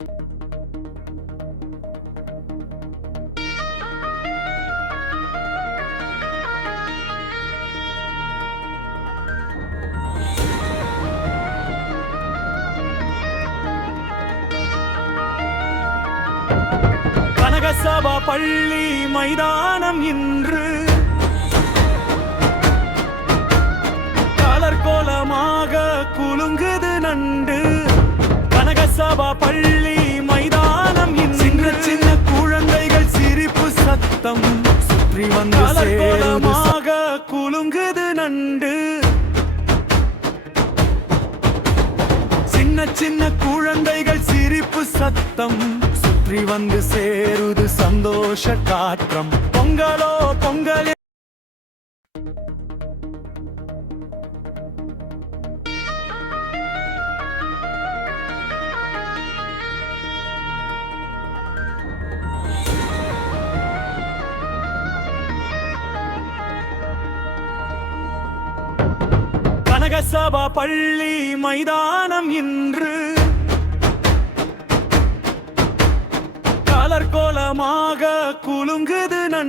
கனகசபா பள்ளி மைதானம் இன்று கலர்கோலமாக குலுங்குது நண்டு. கனகசபா பள்ளி மைதானம் இன்று சின்ன குழந்தைகள் சிரிப்பு சத்தம் சுற்றி வந்து கலர்கோலமாக குலுங்குது நண்டு. சின்ன சின்ன குழந்தைகள் சிரிப்பு சத்தம் சுற்றி வந்து சேருது சந்தோஷ காற்றம். பொங்கலோ பொங்கலே கனகசபா பள்ளி மைதானம் இன்று கலர்கோலமாக குலுங்குது நண்டு.